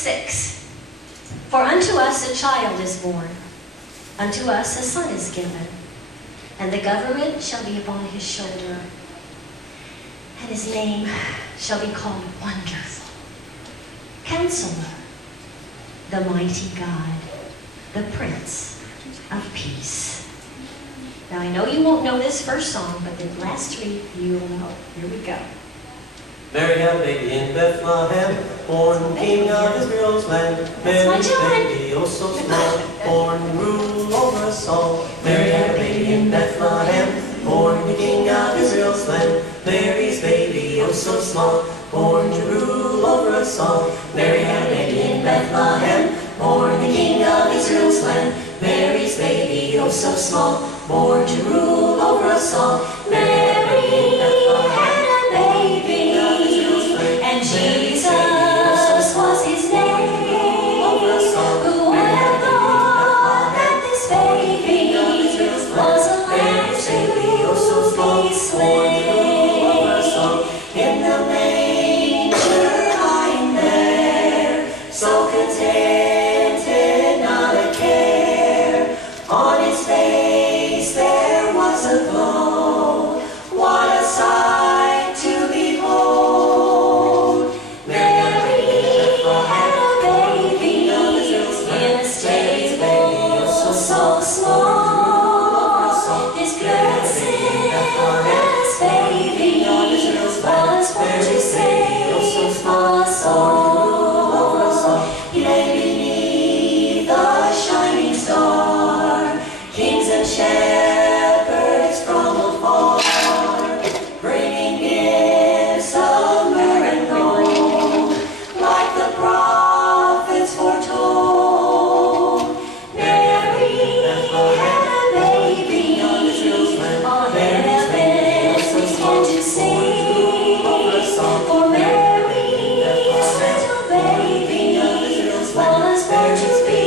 6. For unto us a child is born, unto us a son is given, and the government shall be upon his shoulder, and his name shall be called Wonderful, Counselor, the Mighty God, the Prince of Peace. Now I know you won't know this first song, but the last 3 you will know. Here we go. Mary had a baby in Bethlehem, born King of Israel's land. Mary's baby, oh so small, born to rule over us all. Mary had a baby in Bethlehem, born the King of Israel's land. Mary's baby, oh so small, born to rule over us all. Mary had a baby in Bethlehem, born the King of Israel's land. Mary's baby, oh so small, born to rule over us all. Mary had a baby, and Jesus was his name. Who would have thought that this baby was a lamb to be slain? In the manger lying there, so contented, not a care. On his face there was a glow. What a sight to behold. Mary had a baby in a stable so small. This blessed baby was born to save us all. He lay beneath the shining star, kings and shepherds from afar, bringing gifts of myrrh and gold, like the prophets foretold. Mary had a baby, all heaven began to sing. For Mary's little baby was born to be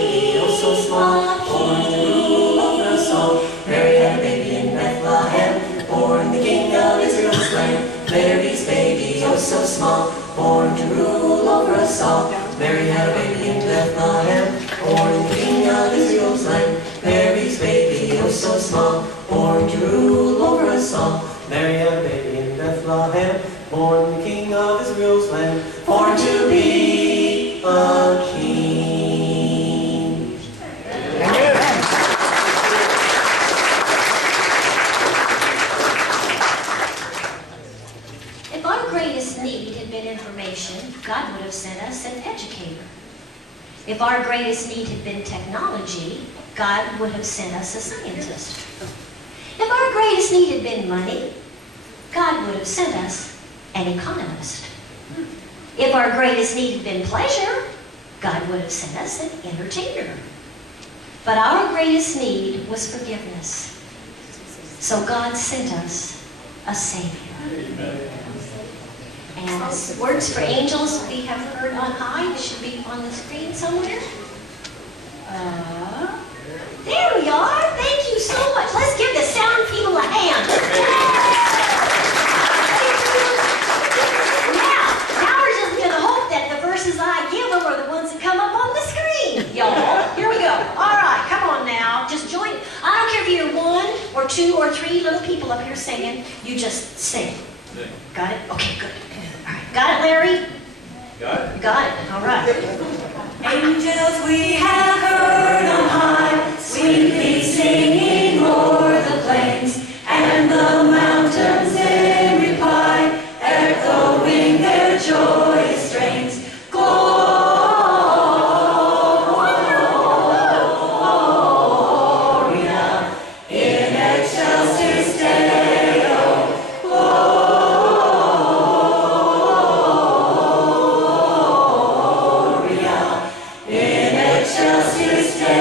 Mary had a baby in Bethlehem, born the King of Israel's land. Mary's baby, oh so small, born to rule over us all. Mary had a baby in Bethlehem, born the King of Israel's land. Mary's baby, oh so small, born to rule over us all. Mary had a baby in Bethlehem, born the King of Israel's land, born to be a king. If our greatest need had been information, God would have sent us an educator. If our greatest need had been technology, God would have sent us a scientist. If our greatest need had been money, God would have sent us an economist. If our greatest need had been pleasure, God would have sent us an entertainer. But our greatest need was forgiveness. So God sent us a Savior. And words for angels we have heard on high. This should be on the screen somewhere. There we are. Thank you so much. Let's give the sound people a hand. Now we're just going to hope that the verses I give them are the ones that come up on the screen, y'all. Here we go. All right, come on now. Just join. I don't care if you're 1 or 2 or 3 little people up here singing. You just sing. Got it? Okay, good. All right. Got it, Larry? Got it. Got it. All right. Angels we have heard on high, sweetly singing o'er the plains, and the mountains in reply, echoing their joyous strains. Gloria in excelsis Deo. Gloria in excelsis Deo.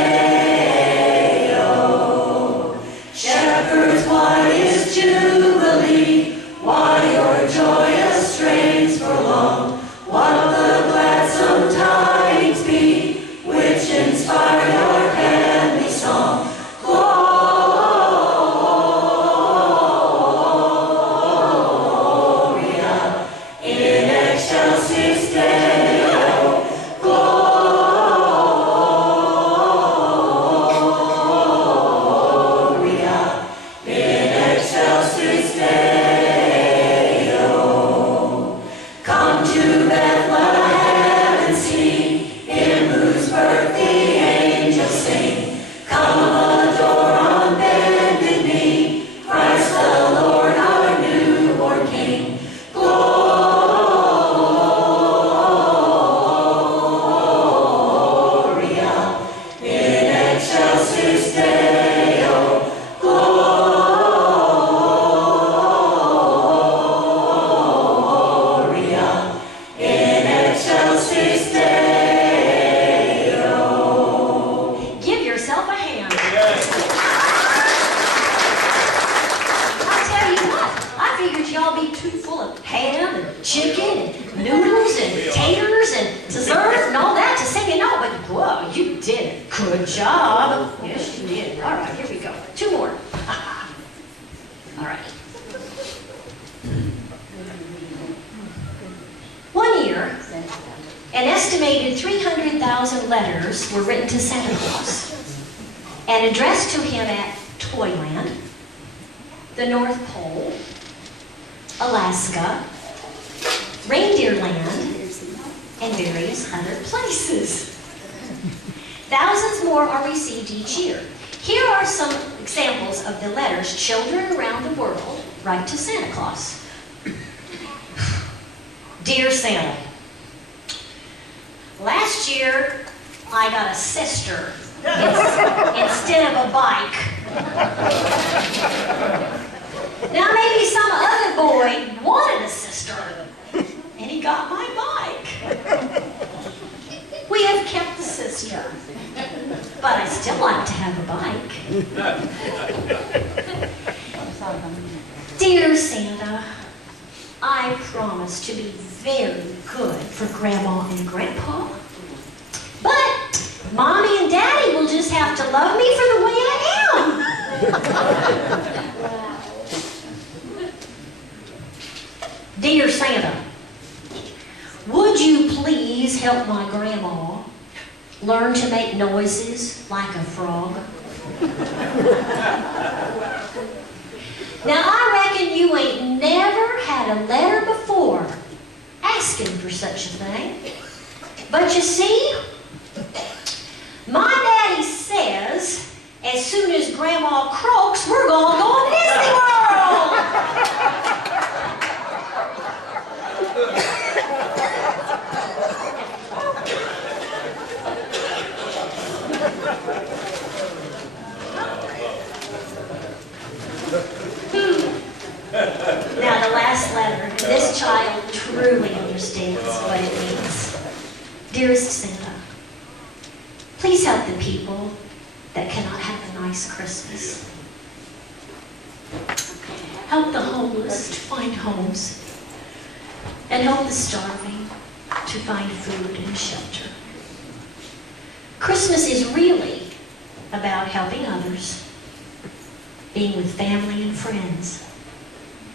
too full of ham and chicken and noodles and taters and dessert and all that to sing it all, but whoa, you did it. Good job. Yes, you did. All right, here we go. 2 more. All right. One year, an estimated 300,000 letters were written to Santa Claus and addressed to him at Toyland, the North Pole, Alaska, Reindeer Land, and various other places. Thousands more are received each year. Here are some examples of the letters children around the world write to Santa Claus. Dear Santa, last year I got a sister instead of a bike. Now maybe some other boy wanted a sister and he got my bike. We have kept the sister, but I still like to have a bike. Dear Santa, I promise to be very good for Grandma and Grandpa, but Mommy and Daddy will just have to love me for the way I am. Dear Santa, would you please help my grandma learn to make noises like a frog? Now, I reckon you ain't never had a letter before asking for such a thing. But you see, my daddy says as soon as Grandma croaks, we're going to go to Disney World! Now the last letter, this child truly understands what it means. Dearest Santa, please help the people that cannot have a nice Christmas. Help the homeless to find homes, and help the starving to find food and shelter. Christmas is really about helping others, being with family and friends,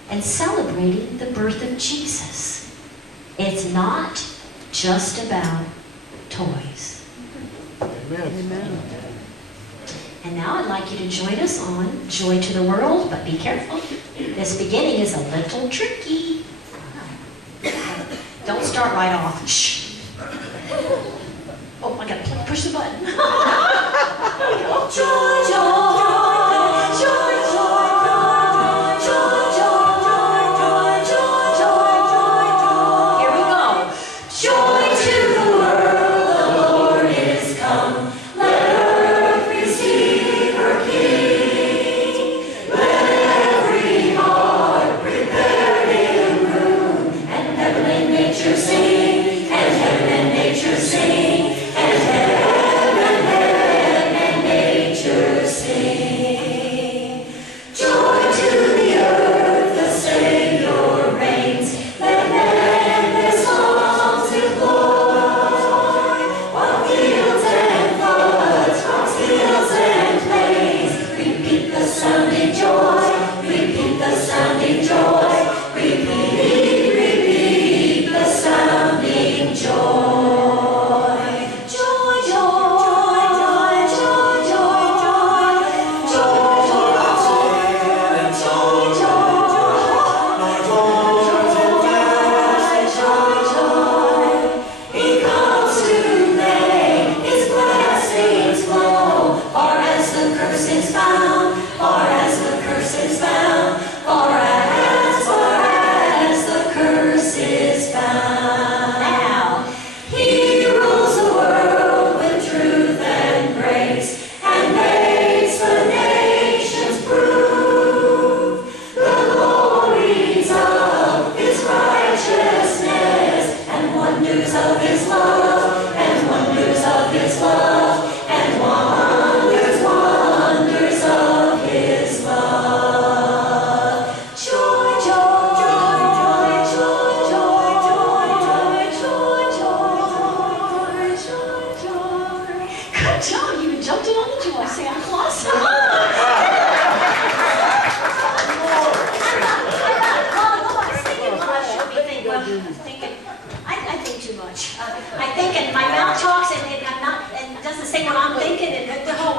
and celebrating the birth of Jesus. It's not just about toys. Amen. Amen. And now I'd like you to join us on Joy to the World, but be careful. This beginning is a little tricky. Don't start right off. Shh. Oh, I gotta push the button. Joy, joy, joy, joy, joy, joy, joy, joy. Here we go. Joy to the world, the Lord is come. Let earth receive her King. Let every heart prepare him room, and heaven and nature sing, and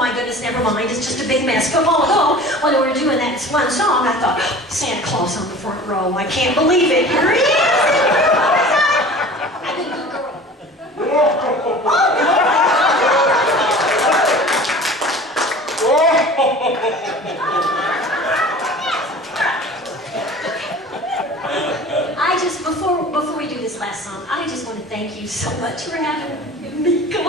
my goodness, never mind, it's just a big mess. Come on, home. When we were doing that one song, I thought, Santa Claus on the front row. I can't believe it. Here he is. I think the girl. I just, before we do this last song, I just want to thank you so much for having me come.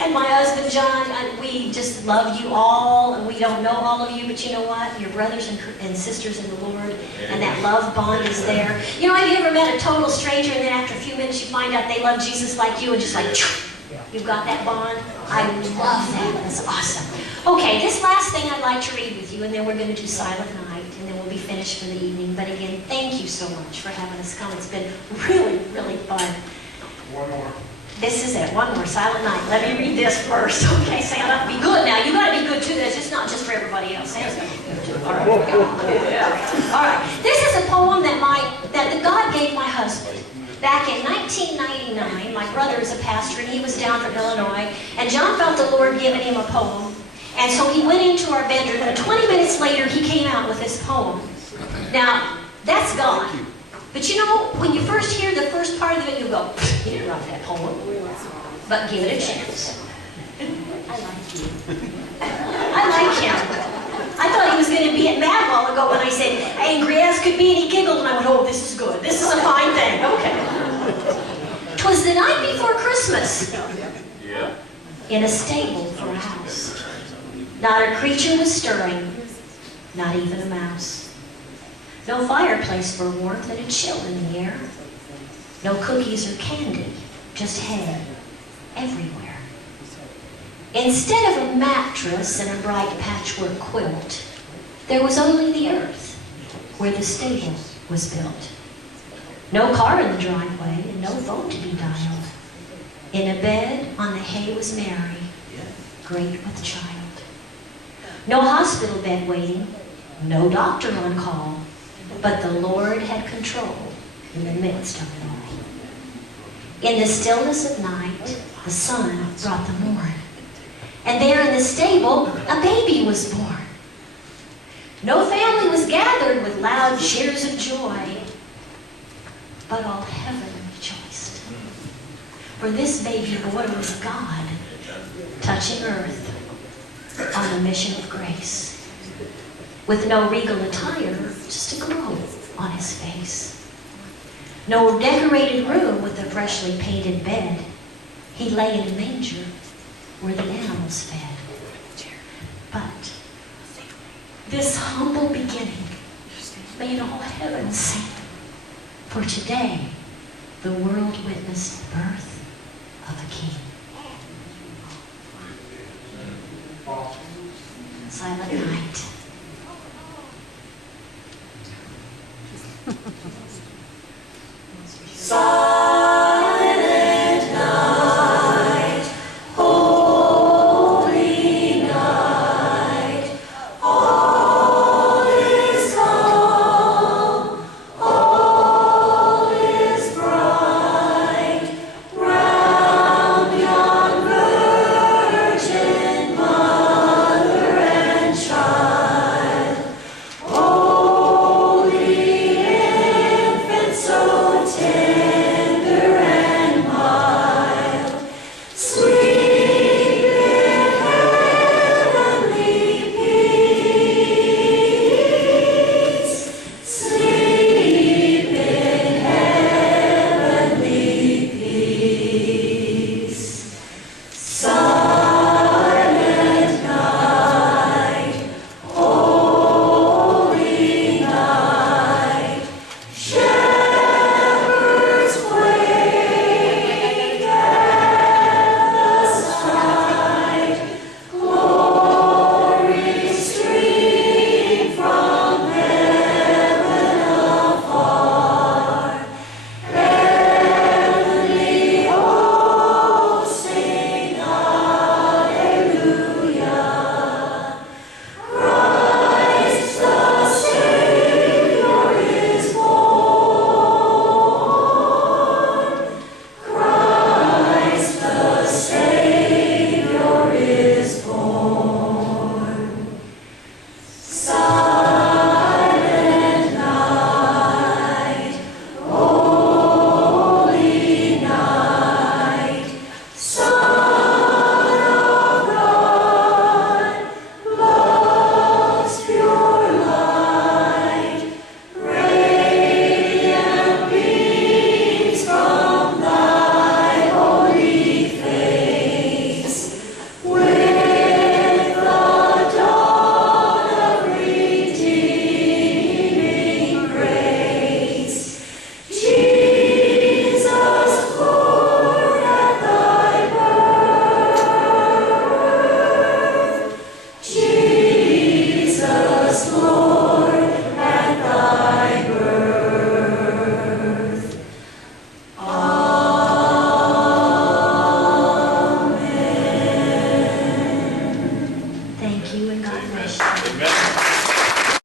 And my husband, John, we just love you all. And we don't know all of you, but you know what? You're brothers and sisters in the Lord. And that love bond is there. You know, have you ever met a total stranger and then after a few minutes you find out they love Jesus like you and just like, you've got that bond? I love that. That's awesome. Okay, this last thing I'd like to read with you, and then we're going to do Silent Night, and then we'll be finished for the evening. But again, thank you so much for having us come. It's been really, really fun. One more. This is it. One more, Silent Night. Let me read this first. Okay, Santa, be good now. You got to be good too. That's just not just for everybody else. Santa's got to be good too. All right. All right. This is a poem that God gave my husband. Back in 1999, my brother is a pastor, and he was down from Illinois, and John felt the Lord giving him a poem, and so he went into our bedroom, and 20 minutes later, he came out with this poem. Now, that's God. But you know, when you first hear the first part of it, you go, he didn't write that poem. But give it a chance. I like you. I like him. I thought he was going to be mad a while ago when I said, angry as could be, and he giggled, and I went, oh, this is good. This is a fine thing. Okay. 'Twas the night before Christmas. Yeah. In a stable for a house. Not a creature was stirring, not even a mouse. No fireplace for warmth and a chill in the air. No cookies or candy, just hay everywhere. Instead of a mattress and a bright patchwork quilt, there was only the earth where the stable was built. No car in the driveway and no phone to be dialed. In a bed on the hay was Mary, great with child. No hospital bed waiting, no doctor on call, but the Lord had control in the midst of it all. In the stillness of night, the sun brought the morn, and there in the stable, a baby was born. No family was gathered with loud cheers of joy, but all heaven rejoiced. For this baby boy was God, touching earth on a mission of grace. With no regal attire, just a glow on his face. No decorated room with a freshly painted bed. He lay in a manger where the animals fed. But this humble beginning made all heaven sing. For today, the world witnessed the birth of a king. Silent Night.